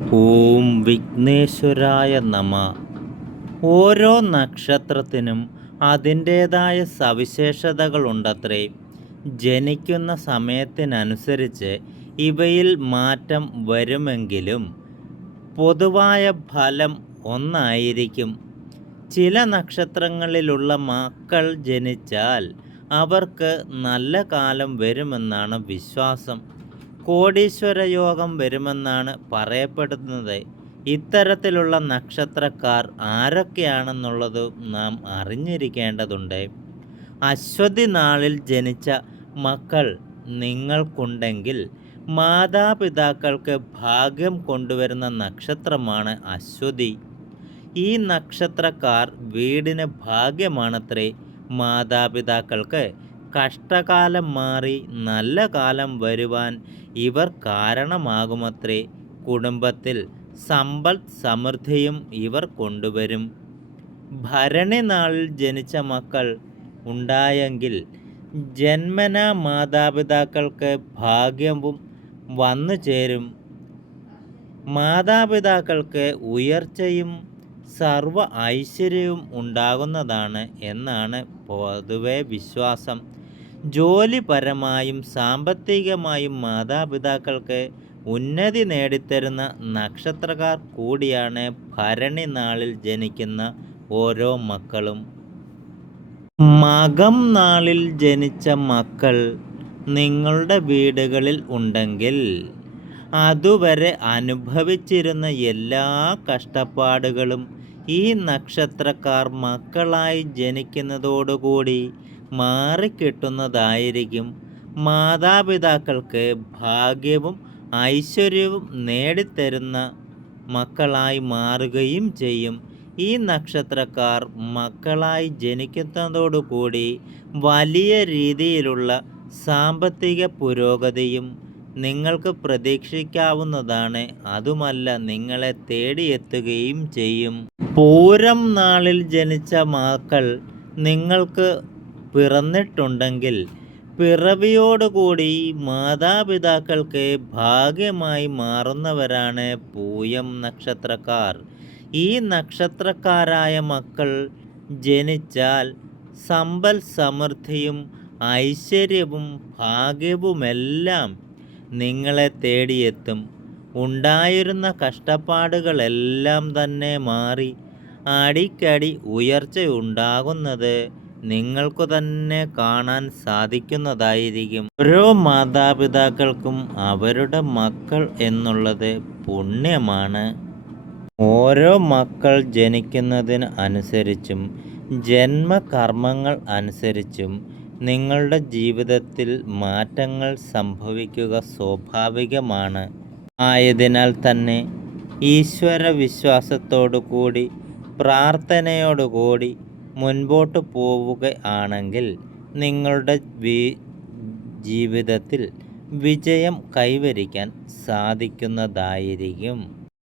ഓം വിഘ്നേശ്വരായ നമ. ഓരോ നക്ഷത്രത്തിനും അതിന്റേതായ സവിശേഷതകളുണ്ടത്രേ. ജനിക്കുന്ന സമയത്തിനനുസരിച്ച് ഇവയിൽ മാറ്റം വരുമെങ്കിലും പൊതുവായ ഫലം ഒന്നായിരിക്കും. ചില നക്ഷത്രങ്ങളിലുള്ള മക്കൾ ജനിച്ചാൽ അവർക്ക് നല്ല കാലം വരുമെന്നാണ് വിശ്വാസം. കോടീശ്വര യോഗം വരുമെന്നാണ് പറയപ്പെടുന്നത്. ഇത്തരത്തിലുള്ള നക്ഷത്രക്കാർ ആരൊക്കെയാണെന്നുള്ളത് നാം അറിഞ്ഞിരിക്കേണ്ടതുണ്ട്. അശ്വതി നാളിൽ ജനിച്ച മക്കൾ നിങ്ങൾക്കുണ്ടെങ്കിൽ മാതാപിതാക്കൾക്ക് ഭാഗ്യം കൊണ്ടുവരുന്ന നക്ഷത്രമാണ് അശ്വതി. ഈ നക്ഷത്രക്കാർ വീടിന് ഭാഗ്യമാണത്രേ മാതാപിതാക്കൾക്ക് കഷ്ടകാലം മാറി നല്ല കാലം വരുവാൻ ഇവർ കാരണമാകുമത്രേ. കുടുംബത്തിൽ സമ്പൽ സമൃദ്ധിയും ഇവർ കൊണ്ടുവരും. ഭരണി നാളിൽ ജനിച്ച മക്കൾ ഉണ്ടായെങ്കിൽ ജന്മന മാതാപിതാക്കൾക്ക് ഭാഗ്യവും വന്നു ചേരും. മാതാപിതാക്കൾക്ക് ഉയർച്ചയും സർവ ഐശ്വര്യവും ഉണ്ടാകുന്നതാണ് എന്നാണ് പൊതുവെ വിശ്വാസം. ജോലിപരമായും സാമ്പത്തികമായും മാതാപിതാക്കൾക്ക് ഉന്നതി നേടിത്തരുന്ന നക്ഷത്രക്കാർ കൂടിയാണ് ഭരണി നാളിൽ ജനിക്കുന്ന ഓരോ മക്കളും. മകം നാളിൽ ജനിച്ച മക്കൾ നിങ്ങളുടെ വീടുകളിൽ ഉണ്ടെങ്കിൽ അതുവരെ അനുഭവിച്ചിരുന്ന എല്ലാ കഷ്ടപ്പാടുകളും ഈ നക്ഷത്രക്കാർ മക്കളായി ജനിക്കുന്നതോടുകൂടി മാറിക്കിട്ടുന്നതായിരിക്കും. മാതാപിതാക്കൾക്ക് ഭാഗ്യവും ഐശ്വര്യവും നേടിത്തരുന്ന മക്കളായി മാറുകയും ചെയ്യും. ഈ നക്ഷത്രക്കാർ മക്കളായി ജനിക്കുന്നതോടുകൂടി വലിയ രീതിയിലുള്ള സാമ്പത്തിക പുരോഗതിയും നിങ്ങൾക്ക് പ്രതീക്ഷിക്കാവുന്നതാണ്. അതുമല്ല നിങ്ങളെ തേടിയെത്തുകയും ചെയ്യും. പൂരം നാളിൽ ജനിച്ച മക്കൾ നിങ്ങൾക്ക് പിറന്നിട്ടുണ്ടെങ്കിൽ പിറവിയോടുകൂടി മാതാപിതാക്കൾക്ക് ഭാഗ്യമായി മാറുന്നവരാണ് പൂയം നക്ഷത്രക്കാർ. ഈ നക്ഷത്രക്കാരായ മക്കൾ ജനിച്ചാൽ സമ്പൽ സമൃദ്ധിയും ഐശ്വര്യവും ഭാഗ്യവുമെല്ലാം നിങ്ങളെ തേടിയെത്തും. ഉണ്ടായിരുന്ന കഷ്ടപ്പാടുകളെല്ലാം തന്നെ മാറി അടിക്കടി ഉയർച്ചയുണ്ടാകുന്നത് നിങ്ങൾക്കു തന്നെ കാണാൻ സാധിക്കുന്നതായിരിക്കും. ഓരോ മാതാപിതാക്കൾക്കും അവരുടെ മക്കൾ എന്നുള്ളത് പുണ്യമാണ്. ഓരോ മക്കൾ ജനിക്കുന്നതിന് അനുസരിച്ചും ജന്മകർമ്മങ്ങൾ അനുസരിച്ചും നിങ്ങളുടെ ജീവിതത്തിൽ മാറ്റങ്ങൾ സംഭവിക്കുക സ്വാഭാവികമാണ്. ആയതിനാൽ തന്നെ ഈശ്വര വിശ്വാസത്തോടു കൂടി പ്രാർത്ഥനയോടുകൂടി മുൻപോട്ട് പോവുകയാണെങ്കിൽ നിങ്ങളുടെ ജീവിതത്തിൽ വിജയം കൈവരിക്കാൻ സാധിക്കുന്നതായിരിക്കും.